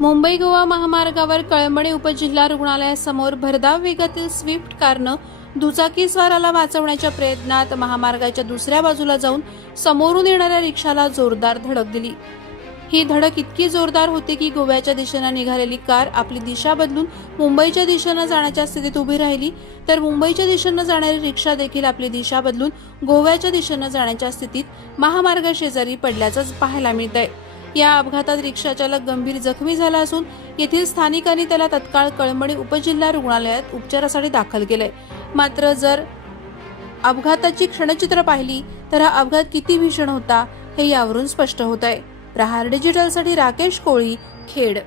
मुंबई गोवा महामार्गावर कळंबणे उपजिल्हा रुग्णालयासमोर भरधाव वेगातील स्विफ्ट कारनं दुचाकीस्वाराला वाचवण्याच्या प्रयत्नात महामार्गाच्या दुसऱ्या बाजूला जाऊन समोरून येणाऱ्या रिक्षाला जोरदार धडक दिली. ही धडक इतकी जोरदार होती की गोव्याच्या दिशेनं निघालेली कार आपली दिशा बदलून मुंबईच्या दिशेनं जाण्याच्या स्थितीत उभी राहिली. तर मुंबईच्या दिशेनं जाणारी रिक्षा देखील आपली दिशा बदलून गोव्याच्या दिशेनं जाण्याच्या स्थितीत महामार्ग शेजारी पडल्याचं पाहायला मिळत आहे या अपघातात रिक्षाचालक गंभीर जखमी झाला असून येथील स्थानिकांनी त्याला तत्काळ कळमणी उपजिल्हा रुग्णालयात उपचारासाठी दाखल केलंय. मात्र जर अपघाताची क्षणचित्र पाहिली तर हा अपघात किती भीषण होता हे यावरून स्पष्ट होत आहे प्रहार डिजिटलसाठी राकेश कोळी खेड.